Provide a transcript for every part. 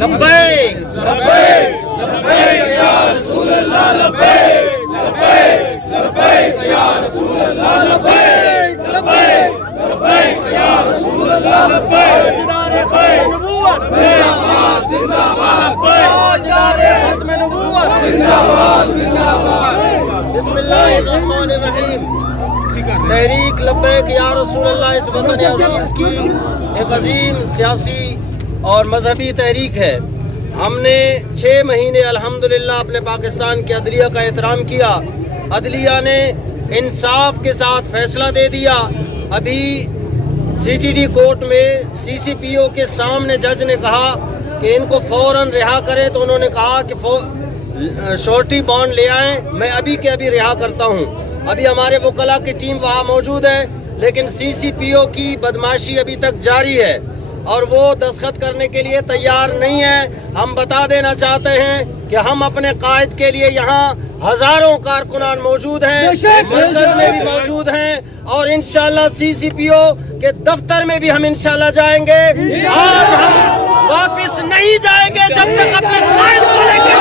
لبیک لبیک لبیک یا رسول اللہ لبیک لبیک لبیک یا رسول اللہ لبیک لبیک لبیک یا رسول اللہ لبیک تاجدار ختم نبوت زندہ باد زندہ باد تاجدار ختم نبوت زندہ باد زندہ باد بسم اللہ الرحمن الرحیم تحریک لبیک یا رسول اللہ اس وطن عزیز کی ایک عظیم سیاسی اور مذہبی تحریک ہے۔ ہم نے 6 مہینے الحمدللہ اپنے پاکستان کی عدلیہ کا احترام کیا، عدلیہ نے انصاف کے ساتھ فیصلہ دے دیا۔ ابھی CTD کورٹ میں CCPO کے سامنے جج نے کہا کہ ان کو فوراً رہا کریں، تو انہوں نے کہا کہ شورٹی بانڈ لے آئیں، میں ابھی کے ابھی رہا کرتا ہوں۔ ابھی ہمارے وکلاء کی ٹیم وہاں موجود ہے، لیکن CCPO کی بدماشی ابھی تک جاری ہے اور وہ دستخط کرنے کے لیے تیار نہیں ہے۔ ہم بتا دینا چاہتے ہیں کہ ہم اپنے قائد کے لیے یہاں ہزاروں کارکنان موجود ہیں، مرکز میں بھی موجود ہیں، اور انشاءاللہ CCPO کے دفتر میں بھی ہم انشاءاللہ جائیں گے۔ آج ہم واپس نہیں جائیں گے جب تک اپنے قائد کو لے کے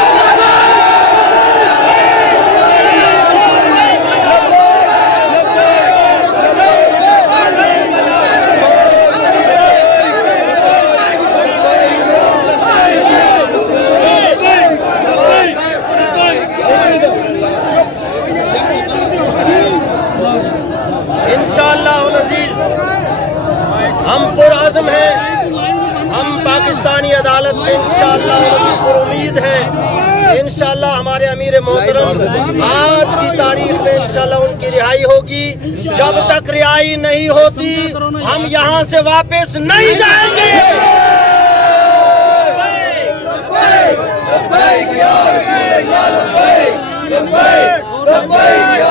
ہم پرعزم ہیں، ہم پاکستانی عدالت سے انشاءاللہ پر امید ہیں، انشاءاللہ ہمارے امیر محترم آج کی تاریخ میں انشاءاللہ ان کی رہائی ہوگی۔ جب تک رہائی نہیں ہوتی ہم یہاں سے واپس نہیں جائیں گے۔ لبیک یا رسول اللہ لبیک لبیک لبیک